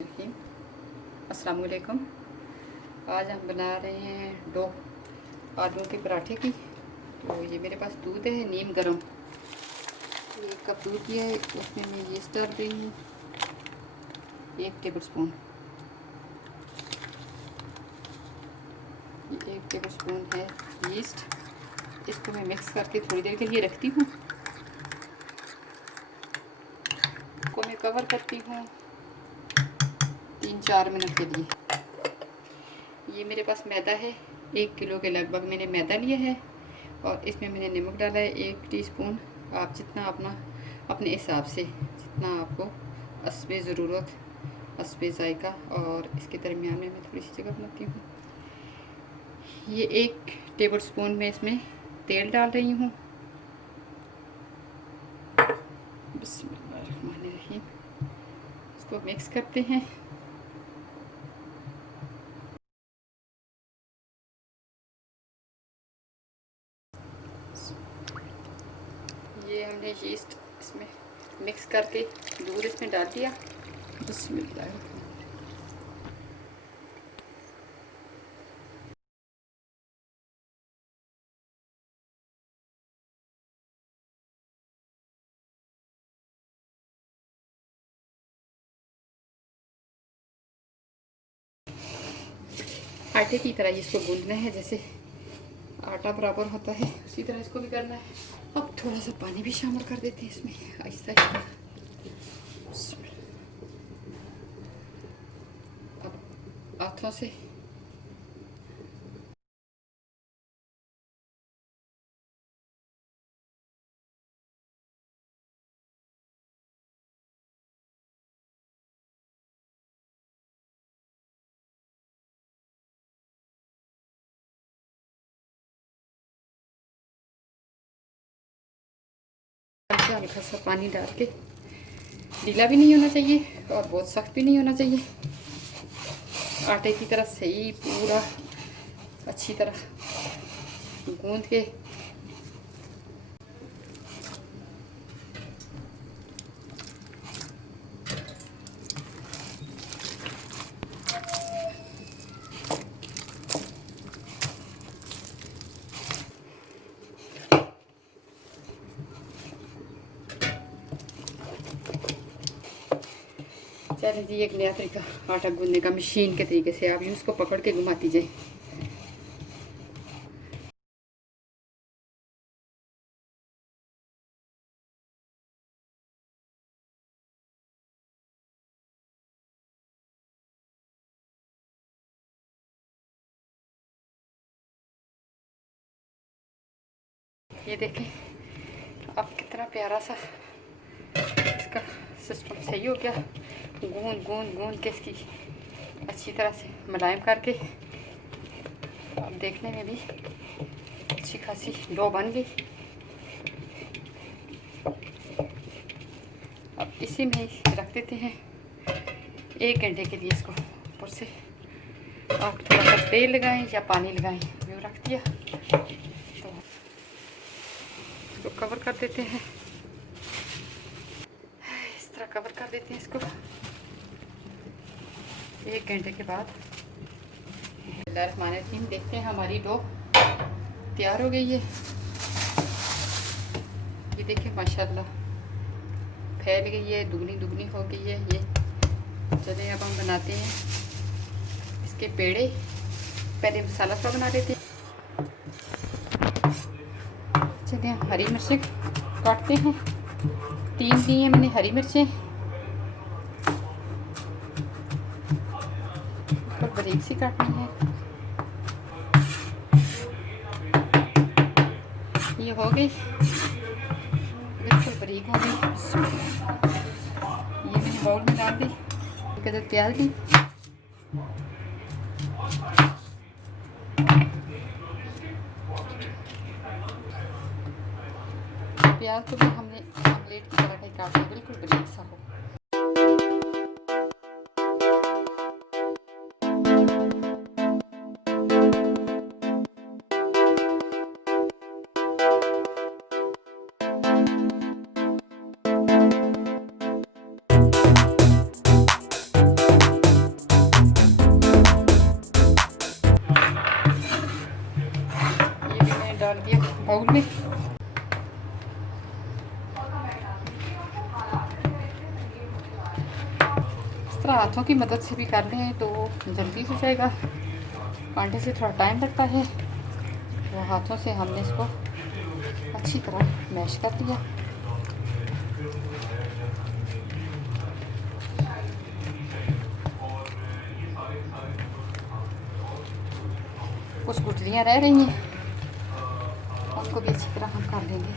अस्सलाम वालेकुम। आज हम बना रहे हैं डो आलू के पराठे की। तो ये मेरे पास दूध है नीम गरम, 1 कप दूध लिया है। उसमें मैं यीस्ट डाल रही हूँ 1 टेबल स्पून। ये 1 टेबल स्पून है यीस्ट। इसको मैं मिक्स करके थोड़ी देर के लिए रखती हूँ। इसको मैं कवर करती हूँ 3-4 मिनट के लिए। ये मेरे पास मैदा है, 1 किलो के लगभग मैंने मैदा लिया है और इसमें मैंने नमक डाला है 1 टीस्पून। आप जितना अपने हिसाब से जितना आपको हस्बे ज़रूरत, हस्बे जायका। और इसके दरमियान में मैं थोड़ी सी जगह बनाती हूँ। ये 1 टेबल स्पून में इसमें तेल डाल रही हूँ। बिस्मिल्लाहिर्रहमानिर्रहीम। इसको मिक्स करते हैं। ये हमने यीस्ट इसमें मिक्स करके दूध इसमें डाल दिया। बिस्मिल्लाह। आटे की तरह इसको गूंदना है, जैसे आटा बराबर होता है उसी तरह इसको भी करना है। अब थोड़ा सा पानी भी शामिल कर देते हैं इसमें आहिस्ता आहिस्ता। अब हाथों से हल्का सा पानी डाल के, ढीला भी नहीं होना चाहिए और बहुत सख्त भी नहीं होना चाहिए। आटे की तरह सही पूरा अच्छी तरह गूंद के चलिए जी, एक नया तरीका आटा गूंदने का, मशीन के तरीके से आप यूँ उसको पकड़ के घुमाती जाए। ये देखें अब कितना प्यारा सा इसका सिस्टम सही हो गया। गूंद गूंद गूंद के इसकी अच्छी तरह से मुलायम करके अब देखने में भी अच्छी खासी डो बन गई। अब इसी में रख देते हैं 1 घंटे के लिए। इसको ऊपर से आप थोड़ा सा तेल लगाएं या पानी लगाएं, वो रख दिया। तो इसको कवर कर देते हैं, इस तरह कवर कर देते हैं इसको। 1 घंटे के बाद बिस्मिल्लाहिर्रहमानिर्रहीम देखते हैं हमारी डो तैयार हो गई है। ये देखिए माशाल्लाह फैल गई है, दुगनी दुगनी हो गई है ये। चलिए अब हम बनाते हैं इसके पेड़े। पहले मसाला सा बना देते हैं। चलिए हरी मिर्चें काटते हैं, 3 ली हैं मैंने हरी मिर्चें। और बारीक सी काटनी है। ये हो गई, बिल्कुल बारीक हो गई। ये मैंने बाउल में डाल दी। कदर प्याज दी, प्याज को भी हमने ऑमलेट की तरह ही काटा, बिल्कुल बारीक सा हो। बाउल में। इस तरह हाथों की मदद से भी कर लें तो जल्दी हो जाएगा। कांटे से थोड़ा टाइम लगता है, तो हाथों से हमने इसको अच्छी तरह मैश कर लिया। कुछ गुठलियाँ रह रही हैं, उनको भी अच्छी तरह हम कर लेंगे।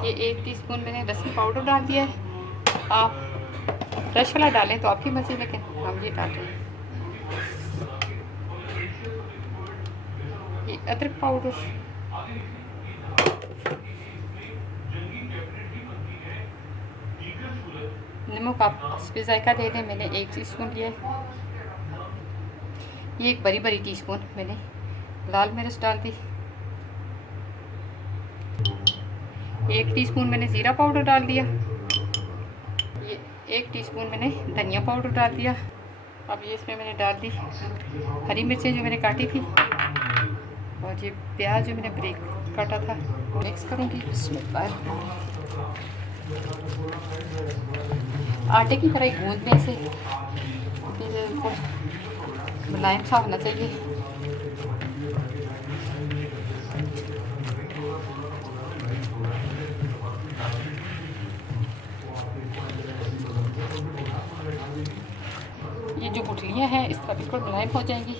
ये 1 टीस्पून मैंने लहसुन पाउडर डाल दिया है। आप फ्रेश वाला डालें तो आपकी मर्ज़ी, लेकिन हम ये डाल रहे हैं। ये अदरक पाउडर, नमक आप इस पर जायका दे दें। मैंने 1 टीस्पून लिया है। ये एक बड़ी बड़ी टीस्पून मैंने लाल मिर्च डाल दी। 1 टीस्पून मैंने ज़ीरा पाउडर डाल दिया। ये 1 टीस्पून मैंने धनिया पाउडर डाल दिया। अब ये इसमें मैंने डाल दी हरी मिर्चें जो मैंने काटी थी, और ये प्याज जो मैंने ब्रेक काटा था मिक्स करूँगी। आटे की तरह गूंदने से बिल्कुल मुलायम सा होना चाहिए। ये जो गुठलियाँ हैं इस तरह बिल्कुल मुलायम हो जाएंगी।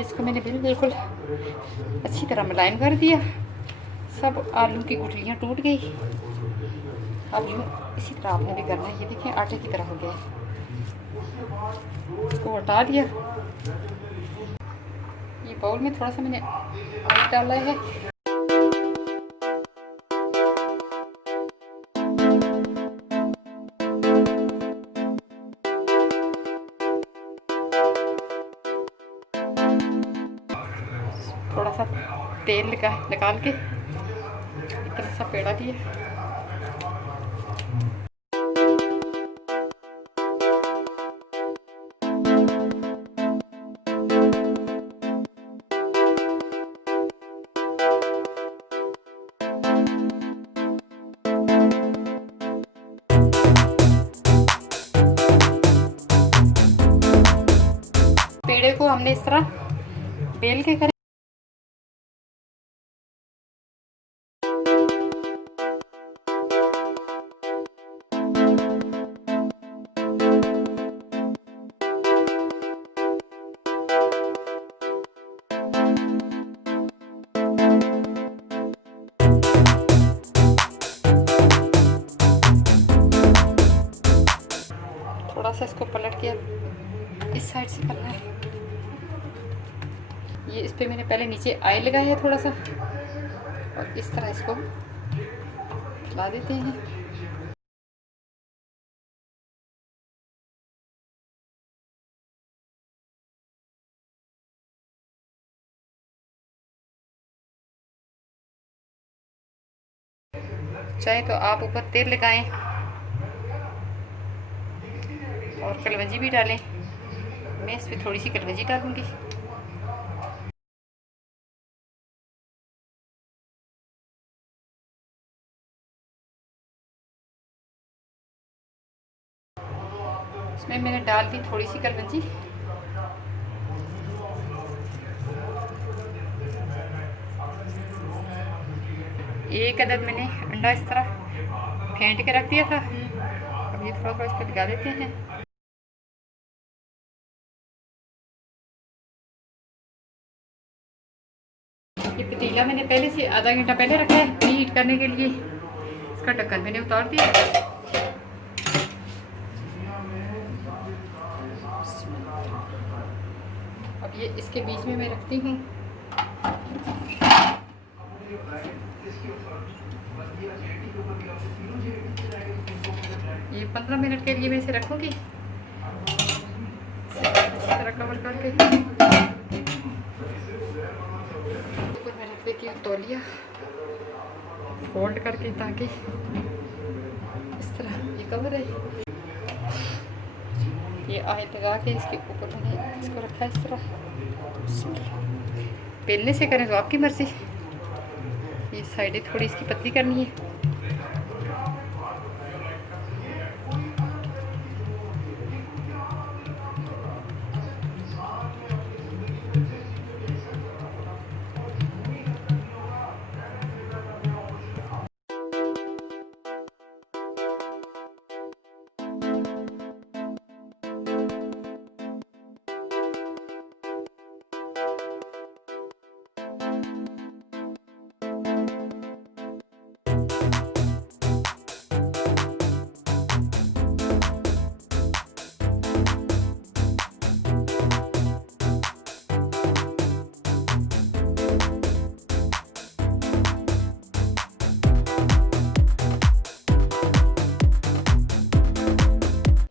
इसको मैंने बिल्कुल अच्छी तरह मुलायम कर दिया। सब आलू की गुठलियाँ टूट गई। अब यूँ इसी तरह आपने भी करना है। ये देखिए आटे की तरह हो गया है। इसको हटा दिया। ये बाउल में थोड़ा सा मैंने ऑयल डाला है। थोड़ा सा तेल निकाल के इतना सा पेड़ा दिया। पेड़े को हमने इस तरह बेल के करें। थोड़ा सा इसको पलट के इस साइड से करना है। ये इस पे मैंने पहले नीचे ऑयल लगाया है थोड़ा सा, और इस तरह इसको ला देते हैं। चाहे तो आप ऊपर तेल लगाएं और कलवंजी भी डालें। मैं इस पर थोड़ी सी कलवंजी डालूंगी। इसमें मैंने डाल दी थोड़ी सी कलवंजी। एक अदद मैंने अंडा इस तरह फेंट के रख दिया था। अब ये थोड़ा थोड़ा इस पर लगा देते हैं। ये पतीला मैंने पहले से आधा घंटा पहले रखा है हीट करने के लिए। इसका ढक्कन मैंने उतार दिया। अब ये इसके बीच में रखती हूँ। ये 15 मिनट के लिए मैं इसे रखूँगी अच्छी तरह कवर करके। ऊपर मैं रख देती हूँ तौलिया फोल्ड करके, ताकि इस तरह ये कवर है। ये आयत लगा के इसके ऊपर मैंने इसको रखा है इस तरह। बेलने से करें तो आपकी मर्ज़ी। ये साइडें थोड़ी इसकी पतली करनी है।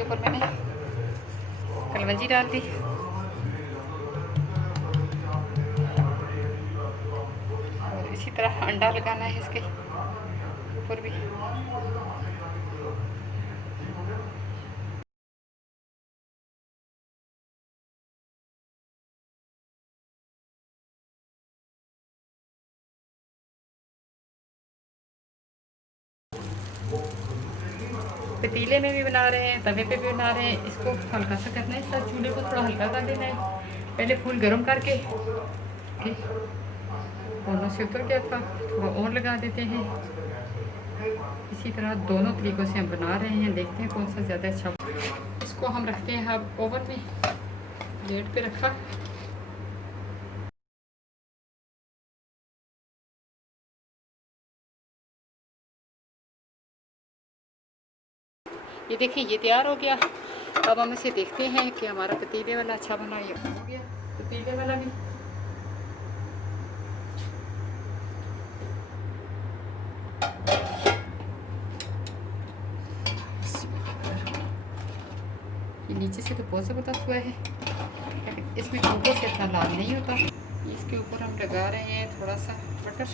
ऊपर मैंने कलवंजी डाल दी और इसी तरह अंडा लगाना है इसके ऊपर भी। पतीले में भी बना रहे हैं, तवे पे भी बना रहे हैं। इसको हल्का सा करना है, इसका चूल्हे को थोड़ा हल्का कर देना है। पहले फूल गर्म करके ठीक दोनों से उतर गया था, थोड़ा और लगा देते हैं। इसी तरह दोनों तरीक़ों से हम बना रहे हैं, देखते हैं कौन सा ज़्यादा अच्छा। इसको हम रखते हैं अब ओवन में, प्लेट पे रखा। ये देखिए ये तैयार हो गया। अब हम इसे देखते हैं कि हमारा पतीले वाला अच्छा बना। ये हो गया पतीले वाला भी। ये नीचे से तो बहुत ज़बरदस्त हुआ है, लेकिन इसमें ऊपर से इतना लाल नहीं होता। इसके ऊपर हम लगा रहे हैं थोड़ा सा बटर।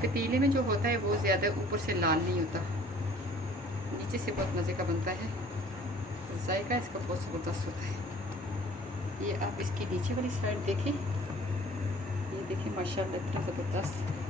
पतीले में जो होता है वो ज़्यादा ऊपर से लाल नहीं होता, नीचे से बहुत मज़े का बनता है। जायका इसका बहुत ज़बरदस्त होता है। ये आप इसकी नीचे वाली साइड देखें, ये देखिए माशाल्लाह इतना ज़बरदस्त।